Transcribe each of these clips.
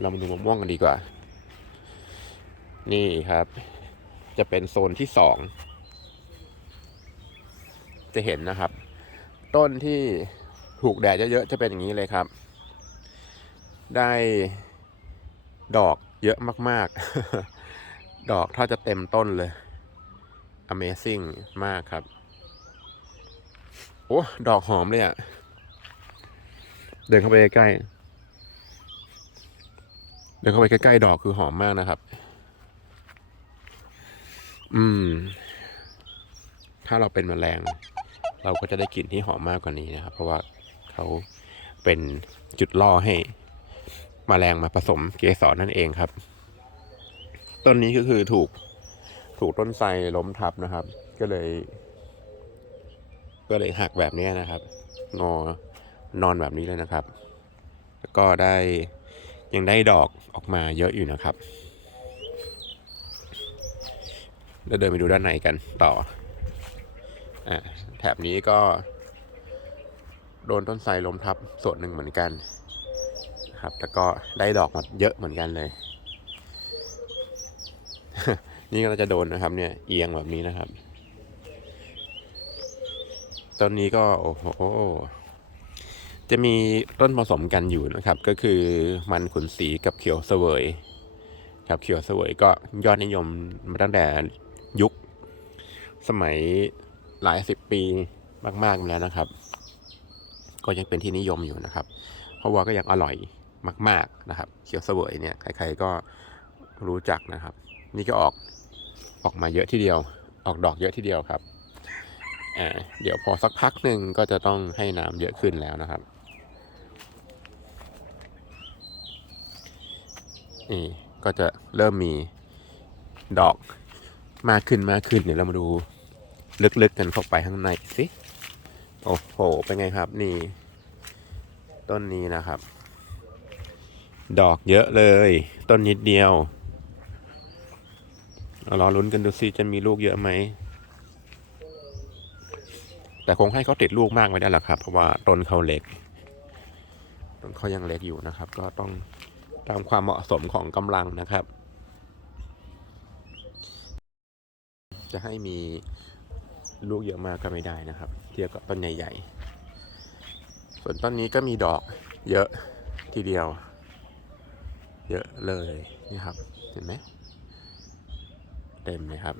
เรามาดูมะม่วงกันดีกว่า นี่ครับ จะเป็นโซนที่สอง จะเห็นนะครับ ต้นที่ถูกแดดเยอะๆจะเป็นอย่างนี้เลยครับ ได้ดอกเยอะมากๆ ดอกถ้าจะเต็มต้นเลย Amazing มากครับ โอ้ ดอกหอมเลยอะ่ะ เดินเข้าไปใกล้ เดินเข้าไปใกล้ๆดอกคือหอมมากนะครับ อืม ถ้าเราเป็นแมลง เราก็จะได้กลิ่นที่หอมมากกว่านี้นะครับ เพราะว่าเขาเป็นจุดล่อให้มแมลงมาผสมเกสรนั่นเองครับ ต้นนี้ก็คือถูกถูกต้นไทรล้มทับนะครับ ก็เลย ก็เลยหักแบบนี้นะครับ งอนอนแบบนี้เลยนะครับ แล้วก็ได้ ยังได้ดอกออกมาเยอะอยู่นะครับแล้วเดินไปดูด้านในกันต่ออ่แถบนี้ก็โดนต้นไทรล้มทับส่วนหนึ่งเหมือนกันครับแล้วก็ได้ดอกมาเยอะเหมือนกันเลย นี่ก็จะโดนนะครับเนี่ยเอียงแบบนี้นะครับ ต้นนี้ก็โอ้โห จะมีต้นผสมกันอยู่นะครับ ก็คือมันขุนสีกับเขียวเสวยครับเขียวเสวยก็ยอดนิยมมาตั้งแต่ยุค สมัยหลายสิบปีมากๆมาแล้วนะครับ ก็ยังเป็นที่นิยมอยู่นะครับ เพราะว่าก็ยังอร่อยมาก ๆนะครับ เขียวเสวยเนี่ยใครๆก็รู้จักนะครับ นี่ก็ออกออกมาเยอะทีเดียว ออกดอกเยอะทีเดียวครับเดี๋ยวพอสักพักหนึ่งก็จะต้องให้น้ำเยอะขึ้นแล้วนะครับ นี่ก็จะเริ่มมีดอกมากขึ้นมากขึ้นเดี๋ยวเรามาดูลึกๆกันเข้าไปข้างในสิโอ้โหเป็นไงครับนี่ ต้นนี้นะครับ ดอกเยอะเลย ต้นนิดเดียวเอารอลุ้นกันดูซิจะมีลูกเยอะไหมแต่คงให้เขาติดลูกมากไม่ได้หรอกครับ เพราะว่าต้นเขาเล็กต้นเขายังเล็กอยู่นะครับ ก็ต้อง ตามความเหมาะสมของกำลังนะครับ จะให้มีลูกเยอะมากก็ไม่ได้นะครับ เทียบกับต้นใหญ่ๆส่วนต้นนี้ก็มีดอกเยอะทีเดียว เยอะเลยนี่ครับ เห็นไหมเต็มเลยครับ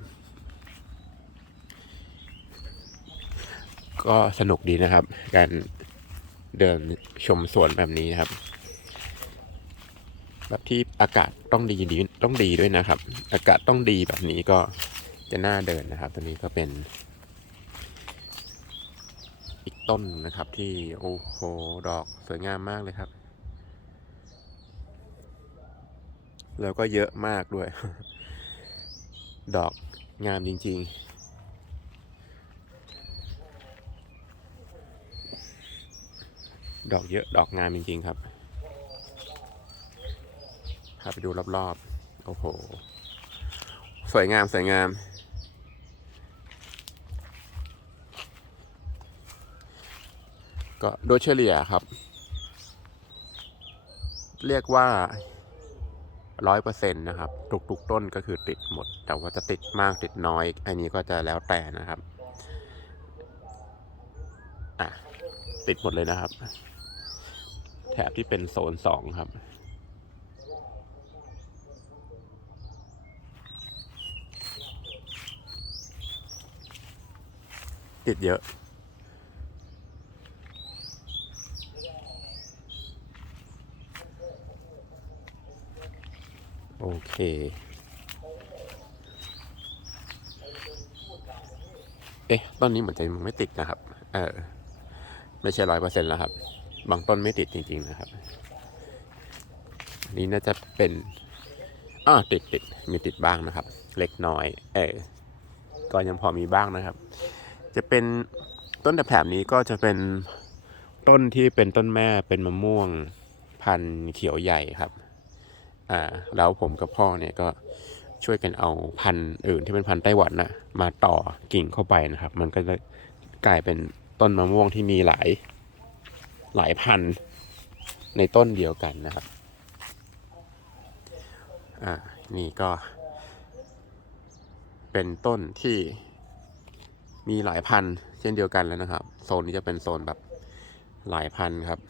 ก็สนุกดีนะครับ การเดินชมสวนแบบนี้นะครับ แบบที่อากาศต้องดีดีต้องดีด้วยนะครับ อากาศต้องดีแบบนี้ก็จะน่าเดินนะครับ ตัวนี้ก็เป็น อีกต้นนะครับ ที่โอ้โหดอกสวยงามมากเลยครับ แล้วก็เยอะมากด้วย ดอกงามจริง ๆดอกเยอะดอกงามจริงๆครับ พาไปดูรอบๆ โอ้โห สวยงามสวยงาม ก็โดยเฉลี่ยครับ เรียกว่าร้อยเปอร์เซ็นต์นะครับ ทุกๆต้นก็คือติดหมด แต่ว่าจะติดมากติดน้อย อันนี้ก็จะแล้วแต่นะครับ อะ ติดหมดเลยนะครับ แถบที่เป็นโซนสองครับ ติดเยอะ โอเคเอ๊ะต้นนี้เหมือนจะยังไม่ติดนะครับ เออไม่ใช่ร้อยเปอร์เซ็นต์แล้วครับ บางต้นไม่ติดจริง ๆ นะครับ นี่น่าจะเป็นอ่าติดติดมีติดบ้างนะครับ เล็กน้อย เออก็ยังพอมีบ้างนะครับ จะเป็นต้นแถบนี้ก็จะเป็นต้นที่เป็นต้นแม่เป็นมะม่วงพันธุ์เขียวใหญ่ครับ อ่า แล้วผมกับพ่อเนี่ยก็ช่วยกันเอาพันธุ์อื่นที่เป็นพันธุ์ไต้หวันนะมาต่อกิ่งเข้าไปนะครับ มันก็จะกลายเป็นต้นมะม่วงที่มีหลายหลายพันธุ์ในต้นเดียวกันนะครับ อ่า นี่ก็ เป็นต้นที่ มีหลายพันเช่นเดียวกันแล้วนะครับ โซนนี้จะเป็นโซนแบบหลายพันครับ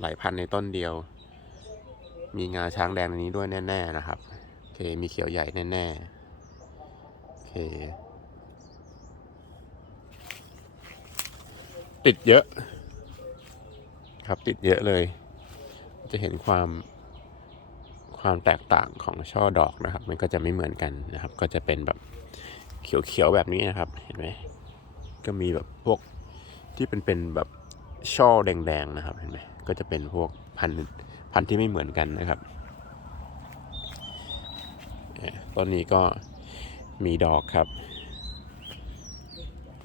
หลายพันในต้นเดียว มีงาช้างแดงในนี้ด้วยแน่ ๆนะครับโอเคมีเขียวใหญ่แน่ๆโอเค ติดเยอะครับติดเยอะเลย จะเห็นความความแตกต่างของช่อดอกนะครับ มันก็จะไม่เหมือนกันนะครับ ก็จะเป็นแบบเขียวๆแบบนี้นะครับ เห็นไหม ก็มีแบบพวกที่เป็นเป็นแบบช่อแดงๆนะครับเห็นไหมก็จะเป็นพวกพันธุ์พันธุ์ที่ไม่เหมือนกันนะครับเอ่อต้นนี้ก็มีดอกครับ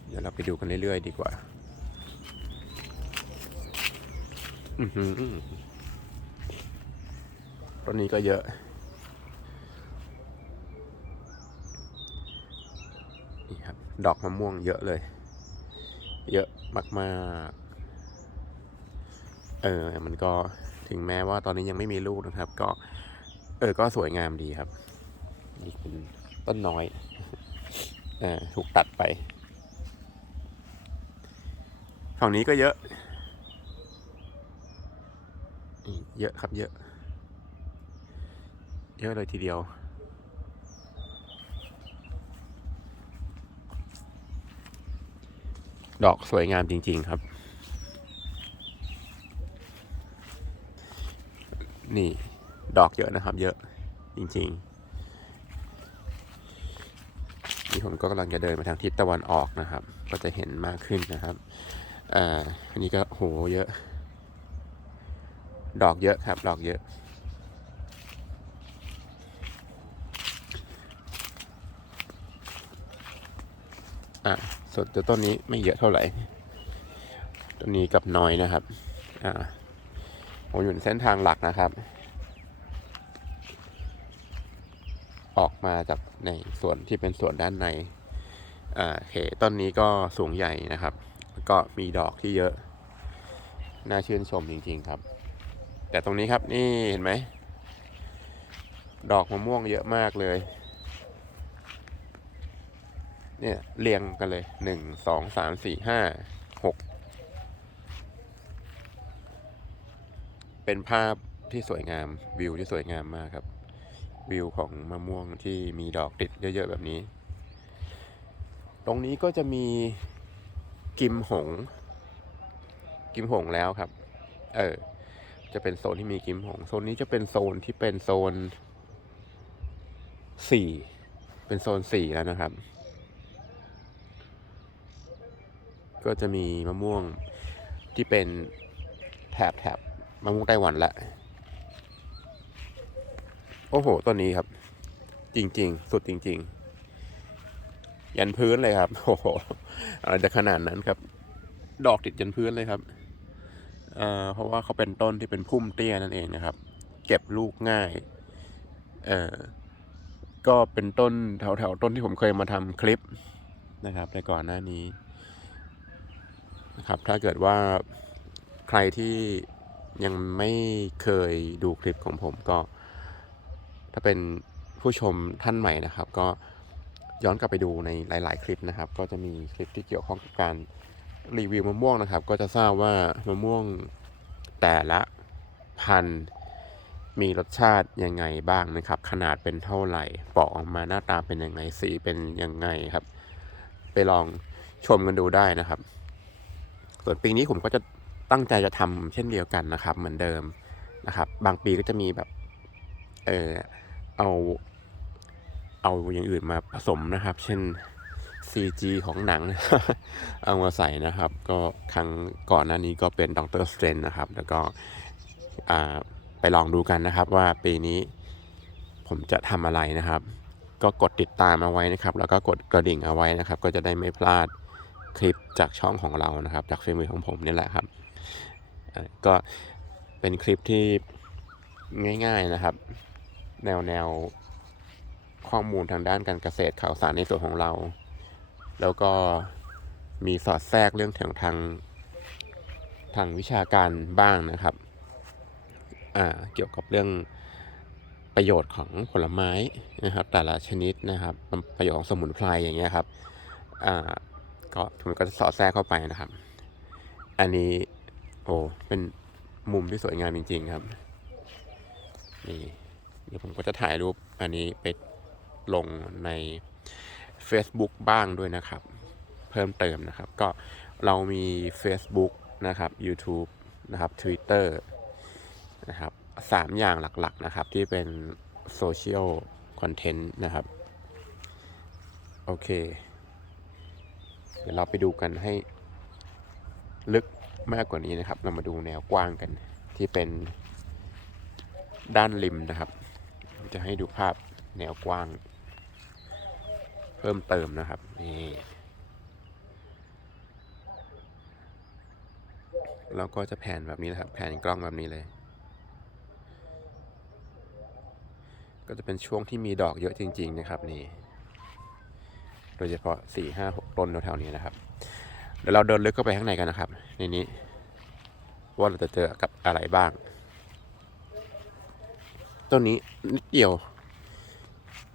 เดี๋ยวเราไปดูกันเรื่อยๆ ดีกว่าอือหือต้นนี้ก็เยอะ นี่ครับ ดอกมะม่วงเยอะเลย มากๆ เออ มันก็ถึงแม้ว่าตอนนี้ยังไม่มีลูกนะครับ ก็ เออ ก็สวยงามดีครับ นี่เป็นต้นน้อย เออ ถูกตัดไป ฝั่งนี้ก็เยอะ เยอะครับเยอะ เยอะเลยทีเดียว ดอกสวยงามจริง ๆครับ นี่ดอกเยอะนะครับ เยอะจริง ๆ นี่ผมก็กำลังจะเดินมาทางทิศตะวันออกนะครับ ก็จะเห็นมากขึ้นนะครับอ่าอันนี้ก็โหเยอะ ดอกเยอะครับ ดอกเยอะอะ ส่วนตัวต้นนี้ไม่เยอะเท่าไหร่ต้นนี้กับน้อยนะครับ อ่าผมอยู่ในเส้นทางหลักนะครับ ออกมาจากในส่วนที่เป็นส่วนด้านในอ่าโอเคต้นนี้ก็สูงใหญ่นะครับ ก็มีดอกที่เยอะ น่าชื่นชมจริงๆครับ แต่ตรงนี้ครับนี่เห็นไหม ดอกมะม่วงเยอะมากเลย เนี่ยเรียงกันเลยหนึ่งสองสามสี่ห้าหกเป็นภาพที่สวยงามวิวที่สวยงามมากครับ วิวของมะม่วงที่มีดอกติดเยอะๆแบบนี้ ตรงนี้ก็จะมีกิมหง กิมหงแล้วครับ เออ จะเป็นโซนที่มีกิมหง โซนนี้จะเป็นโซนที่เป็นโซนสี่เป็นโซนสี่แล้วนะครับ ก็จะมีมะม่วงที่เป็นแถบแถบมะม่วงไต้หวันละ โอ้โหต้นนี้ครับ จริง ๆ สุดจริง ๆ ยันพื้นเลยครับ โอ้โหอะไรจะขนาดนั้นครับ ดอกติดยันพื้นเลยครับเอ่อเพราะว่าเขาเป็นต้นที่เป็นพุ่มเตี้ยนั่นเองนะครับ เก็บลูกง่ายเอ่อก็เป็นต้นแถวๆต้นที่ผมเคยมาทำคลิปนะครับในก่อนหน้านี้ นะครับถ้าเกิดว่าใครที่ยังไม่เคยดูคลิปของผมก็ ถ้าเป็นผู้ชมท่านใหม่นะครับ ก็ย้อนกลับไปดูในหลาย ๆ คลิปนะครับ ก็จะมีคลิปที่เกี่ยวข้องกับการรีวิวมะม่วงนะครับ ก็จะทราบว่ามะม่วงแต่ละพันธุ์มีรสชาติยังไงบ้างนะครับ ขนาดเป็นเท่าไหร่ปอกออกมาหน้าตาเป็นยังไงสีเป็นยังไงครับ ไปลองชมกันดูได้นะครับ ส่วนปีนี้ผมก็จะตั้งใจจะทำเช่นเดียวกันนะครับ เหมือนเดิมนะครับ บางปีก็จะมีแบบ เออเอา เอาอย่างอื่นมาผสมนะครับ เช่น CG ของหนัง เอามาใส่นะครับ ก็ครั้งก่อนหน้านี้ก็เป็นด็อกเตอร์สเตรนนะครับ แล้วก็ไปลองดูกันนะครับว่าปีนี้ผมจะทำอะไรนะครับ ก็กดติดตามเอาไว้นะครับ แล้วก็กดกระดิ่งเอาไว้นะครับ ก็จะได้ไม่พลาด คลิปจากช่องของเรานะครับ จากฝีมือของผมนี่แหละครับ ก็เป็นคลิปที่ง่าย ๆนะครับ แนวแนวข้อมูลทางด้านการเกษตรข่าวสารในส่วนของเรา แล้วก็มีสอดแทรกเรื่องทางทางทางวิชาการบ้างนะครับอ่าเกี่ยวกับเรื่องประโยชน์ของผลไม้นะครับ แต่ละชนิดนะครับ ประโยชน์ของสมุนไพรอย่างเงี้ยครับอ่า ก็ผมก็จะสอดแทรกเข้าไปนะครับ อันนี้โอ้เป็นมุมที่สวยงามจริง ๆ ครับ นี่เดี๋ยวผมก็จะถ่ายรูปอันนี้ไปลงใน Facebook บ้างด้วยนะครับ เพิ่มเติมนะครับ ก็เรามี Facebook นะครับ YouTube นะครับ Twitter นะครับสามอย่างหลักๆนะครับ ที่เป็นโซเชียลคอนเทนต์นะครับ โอเค ดี๋ยวเราไปดูกันให้ลึกมากกว่านี้นะครับ เรามาดูแนวกว้างกันที่เป็นด้านริมนะครับ จะให้ดูภาพแนวกว้าง เพิ่มเติมนะครับนี่เราก็จะแผนแบบนี้นะครับ แผนกล้องแบบนี้เลย ก็จะเป็นช่วงที่มีดอกเยอะจริง ๆ นะครับนี่ โดยเฉพาะสี่ห้าหก ต้นแถวๆนี้นะครับ เดี๋ยวเราเดินลึกเข้าไปข้างในกันนะครับ ในนี้ว่าเราจะเจอกับอะไรบ้าง ต้นนี้นิดเดียว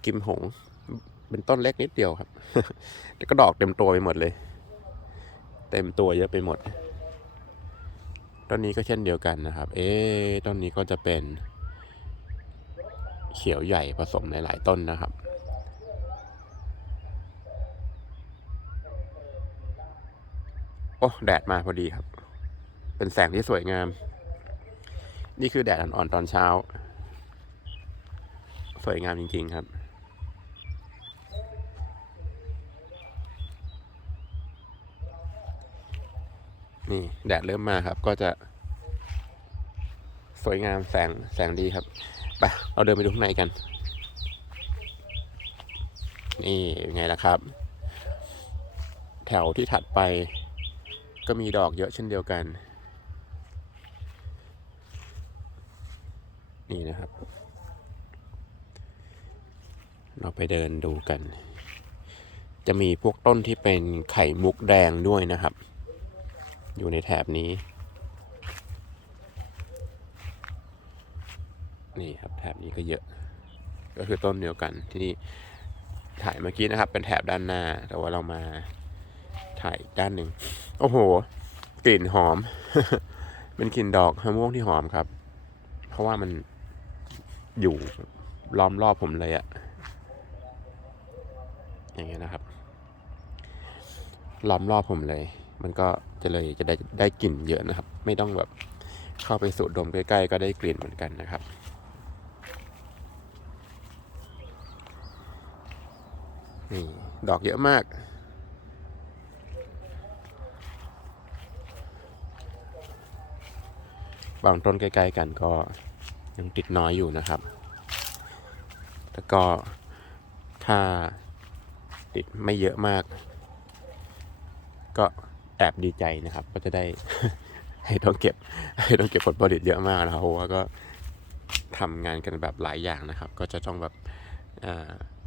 กิมหง เป็นต้นเล็กนิดเดียวครับ แต่ก็ดอกเต็มตัวไปหมดเลย เต็มตัวเยอะไปหมด ต้นนี้ก็เช่นเดียวกันนะครับ เอ๊ต้นนี้ก็จะเป็น เขียวใหญ่ผสมหลายๆต้นนะครับ โอ้แดดมาพอดีครับ เป็นแสงที่สวยงาม นี่คือแดดอ่อนๆตอนเช้า สวยงามจริง ๆ ครับนี่แดดเริ่มมาครับ ก็จะ สวยงามแสงแสงดีครับไปเราเดินไปดูข้างในกัน นี่ไงล่ะครับ แถวที่ถัดไป ก็มีดอกเยอะเช่นเดียวกัน นี่นะครับ เราไปเดินดูกัน จะมีพวกต้นที่เป็นไข่มุกแดงด้วยนะครับ อยู่ในแถบนี้ นี่ครับแถบนี้ก็เยอะ ก็คือต้นเดียวกันที่นี่ถ่ายเมื่อกี้นะครับ เป็นแถบด้านหน้า แต่ว่าเรามาถ่ายด้านหนึ่ง โอ้โห กลิ่นหอม เป็นกลิ่นดอกมะม่วงที่หอมครับ เพราะว่ามันอยู่ล้อมรอบผมเลยอะอย่างเงี้ยนะครับ ล้อมรอบผมเลย มันก็จะเลยจะได้ได้กลิ่นเยอะนะครับ ไม่ต้องแบบเข้าไปสูดดมใกล้ๆ ก็ได้กลิ่นเหมือนกันนะครับนี่ดอกเยอะมาก บางต้นใกล้ๆกันก็ยังติดน้อยอยู่นะครับแต่ก็ถ้าติดไม่เยอะมาก ก็แอบดีใจนะครับ ก็จะได้ให้ต้องเก็บให้ต้องเก็บผลผลิตเยอะมากนะครับเพราะว่าก็ทำงานกันแบบหลายอย่างนะครับ ก็จะต้องแบบ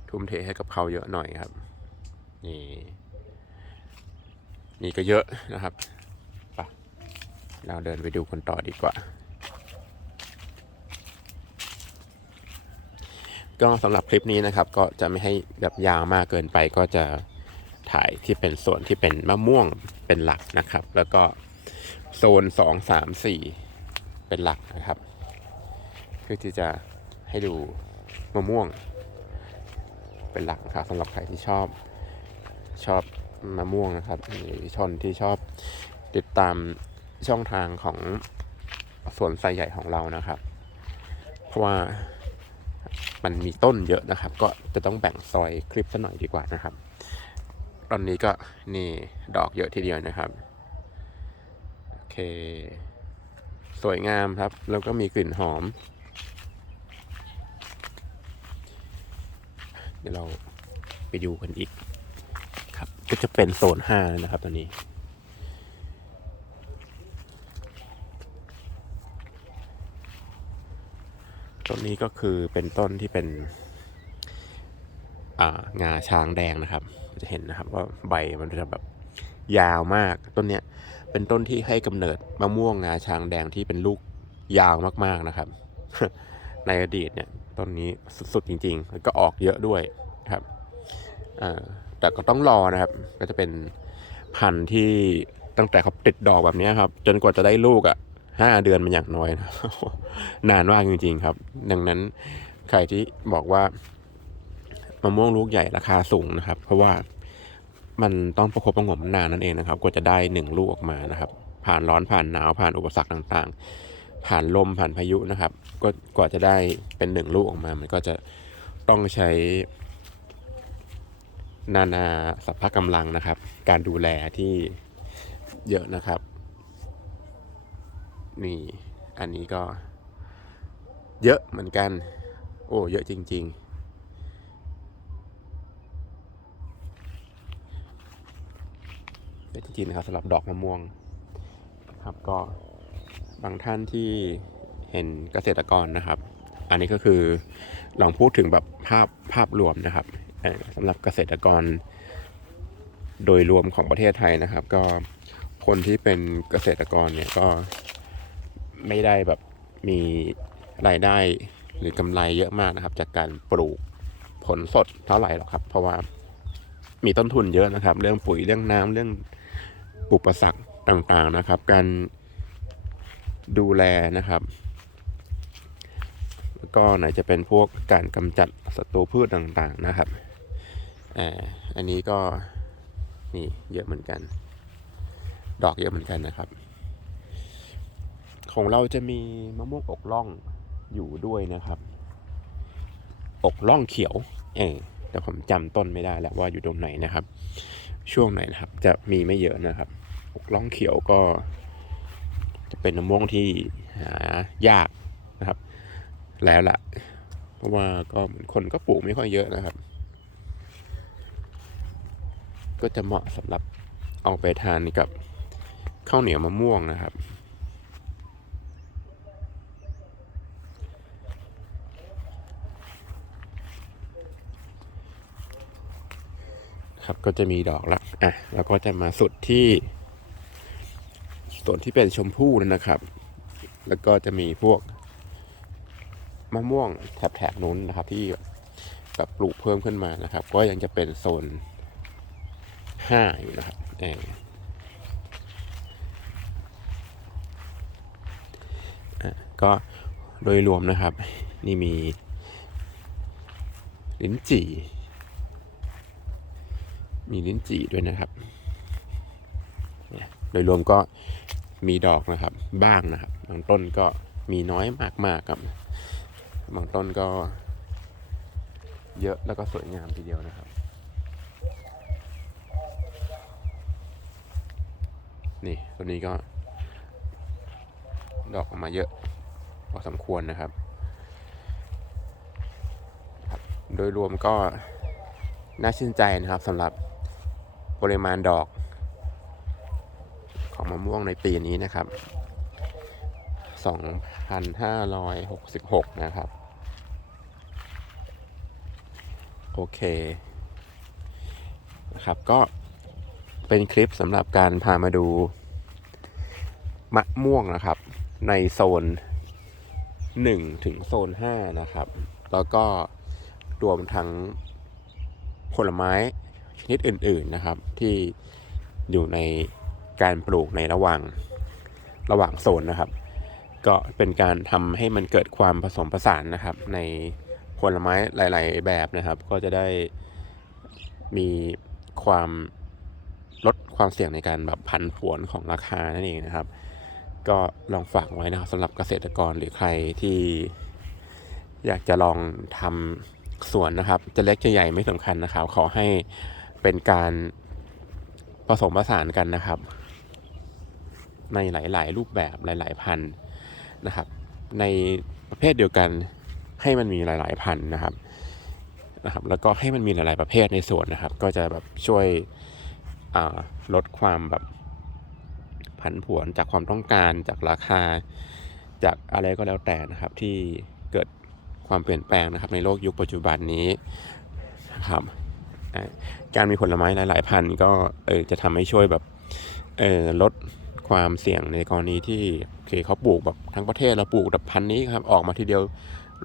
ทุ่มเทให้กับเขาเยอะหน่อยครับ นี่ นี่ก็เยอะนะครับ เราเดินไปดูกันต่อดีกว่า ก็สำหรับคลิปนี้นะครับ ก็จะไม่ให้แบบยาวมากเกินไป ก็จะถ่ายที่เป็นส่วนที่เป็นมะม่วงเป็นหลักนะครับ แล้วก็โซน 2 3 4 เป็นหลักนะครับ เพื่อที่จะให้ดูมะม่วง เป็นหลักครับสำหรับใครที่ชอบชอบมะม่วงนะครับหรือชนที่ชอบติดตาม ช่องทางของสวนไซใหญ่ของเรานะครับ เพราะว่ามันมีต้นเยอะนะครับ ก็จะต้องแบ่งซอยคลิปสักหน่อยดีกว่านะครับ ตอนนี้ก็นี่ดอกเยอะทีเดียวนะครับโอเค สวยงามครับ แล้วก็มีกลิ่นหอม เดี๋ยวเราไปดูกันอีกครับ ก็จะเป็นโซนห้านะครับตอนนี้ ต้นนี้ก็คือเป็นต้นที่เป็นงาช้างแดงนะครับ จะเห็นนะครับว่าใบมันจะแบบยาวมาก ต้นเนี้ยเป็นต้นที่ให้กำเนิดมะม่วงงาช้างแดงที่เป็นลูกยาวมากๆนะครับ ในอดีตเนี่ยต้นนี้สุดๆจริงๆแล้วก็ออกเยอะด้วยครับแต่ก็ต้องรอนะครับ ก็จะเป็นพันธุ์ที่ตั้งแต่เขาติดดอกแบบนี้ครับ จนกว่าจะได้ลูกอะ่ะ ห้าเดือนมันอย่างน้อยนะนานมากจริง ๆ ครับ ดังนั้นใครที่บอกว่ามะม่วงลูกใหญ่ราคาสูงนะครับ เพราะว่ามันต้องประคบประงมนานนั่นเองนะครับ กว่าจะได้หนึ่งลูกออกมานะครับ ผ่านร้อนผ่านหนาวผ่านอุปสรรคต่างๆ ผ่านลมผ่านพายุนะครับ ก็กว่าจะได้เป็นหนึ่งลูกออกมา มันก็จะต้องใช้ นานาสัพพะกำลังนะครับ การดูแลที่เยอะนะครับ นี่ อันนี้ก็ เยอะเหมือนกัน โอ้เยอะจริงๆเยอะจริงๆนะครับสำหรับดอกมะม่วงครับก็บางท่านที่เห็นเกษตรกรนะครับ อันนี้ก็คือลองพูดถึงแบบภาพภาพรวมนะครับสำหรับเกษตรกร โดยรวมของประเทศไทยนะครับ ก็คนที่เป็นเกษตรกรเนี่ยก็ ไม่ได้แบบมีรายได้หรือกำไรเยอะมากนะครับ จากการปลูกผลสดเท่าไหร่หรอกครับ เพราะว่ามีต้นทุนเยอะนะครับ เรื่องปุ๋ยเรื่องน้ำเรื่องอุปสรรคต่างๆนะครับ การดูแลนะครับ แล้วก็ไหนจะเป็นพวกการกำจัดศัตรูพืชต่างๆนะครับอ่าอันนี้ก็นี่เยอะเหมือนกัน ดอกเยอะเหมือนกันนะครับ ของเราจะมีมะม่วงอกล่องอยู่ด้วยนะครับ อกล่องเขียว เออแต่ผมจำต้นไม่ได้แล้วว่าอยู่ตรงไหนนะครับ ช่วงไหนนะครับ จะมีไม่เยอะนะครับ อกล่องเขียวก็ จะเป็นมะม่วงที่หายากนะครับ แล้วล่ะ เพราะว่าก็เหมือนคนก็ปลูกไม่ค่อยเยอะนะครับ ก็จะเหมาะสำหรับเอาไปทานกับข้าวเหนียวมะม่วงนะครับ ครับ ก็จะมีดอกละอะแล้วก็จะมาสุดที่ส่วนที่เป็นชมพู่นะครับ แล้วก็จะมีพวกมะม่วงแถบๆนู้นนะครับ ที่แบบปลูกเพิ่มขึ้นมานะครับ ก็ยังจะเป็นโซนห้าอยู่นะครับเอออะก็โดยรวมนะครับ นี่มีลิ้นจี่ มีลิ้นจี่ด้วยนะครับ โดยรวมก็มีดอกนะครับ บ้างนะครับ บางต้นก็มีน้อยมากๆครับ บางต้นก็เยอะแล้วก็สวยงามทีเดียวนะครับ นี่ตัวนี้ก็ ดอกออกมาเยอะพอสมควรนะครับ โดยรวมก็น่าชื่นใจนะครับสำหรับ ปริมาณดอก ของมะม่วงในปีนี้นะครับ 2,566 นะครับ โอเคนะครับก็เป็นคลิปสำหรับการพามาดูมะม่วงนะครับ ในโซน 1 ถึงโซน 5 นะครับ แล้วก็รวมทั้งผลไม้ ชนิดอื่นๆนะครับ ที่อยู่ในการปลูกในระหว่างระหว่างโซนนะครับ ก็เป็นการทำให้มันเกิดความผสมผสานนะครับ ในผลไม้หลาย ๆ แบบนะครับ ก็จะได้มีความลดความเสี่ยงในการแบบผันผวนของราคานั่นเองนะครับ ก็ลองฝากไว้นะครับสำหรับเกษตรกรหรือใครที่อยากจะลองทำสวนนะครับ จะเล็กจะใหญ่ไม่สำคัญนะครับ ขอให้ เป็นการผสมผสานกันนะครับ ในหลาย ๆ รูปแบบหลาย ๆ พันธุ์นะครับ ในประเภทเดียวกันให้มันมีหลาย ๆ พันธุ์นะครับนะครับ แล้วก็ให้มันมีหลาย ๆ ประเภทในส่วนนะครับ ก็จะแบบช่วยลดความแบบผันผวนจากความต้องการจากราคา จากอะไรก็แล้วแต่นะครับ ที่เกิดความเปลี่ยนแปลงนะครับ ในโลกยุคปัจจุบันนี้นะครับ การมีผลไม้หลาย ๆ พันธุ์ก็เออจะทำให้ช่วยแบบเออลดความเสี่ยงในกรณีที่โอเคเขาปลูกแบบทั้งประเทศเราปลูกแบบพันธุ์นี้ครับ ออกมาทีเดียว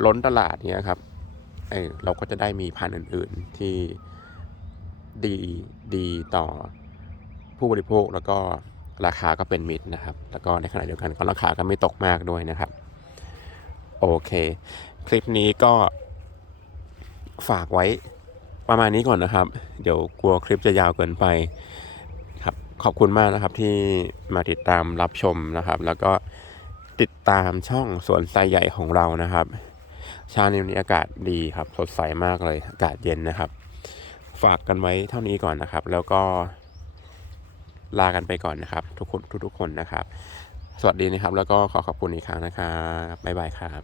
ล้นตลาดเนี้ยครับเออเราก็จะได้มีพันธุ์อื่น ๆ ที่ดีดีต่อผู้บริโภคแล้วก็ราคาก็เป็นมิตรนะครับ แล้วก็ในขณะเดียวกันก็ราคาก็ไม่ตกมากด้วยนะครับ โอเค คลิปนี้ก็ฝากไว้ ประมาณนี้ก่อนนะครับ เดี๋ยวกลัวคลิปจะยาวเกินไปครับขอบคุณมากนะครับที่มาติดตามรับชมนะครับ แล้วก็ติดตามช่องสวนไซใหญ่ของเรานะครับเช้านี้วันนี้อากาศดีครับ สดใสมากเลยอากาศเย็นนะครับ ฝากกันไว้เท่านี้ก่อนนะครับ แล้วก็ลากันไปก่อนนะครับ ทุกคนทุกๆคนนะครับ สวัสดีนะครับ แล้วก็ขอขอบคุณอีกครั้งนะครับบ๊ายบายครับ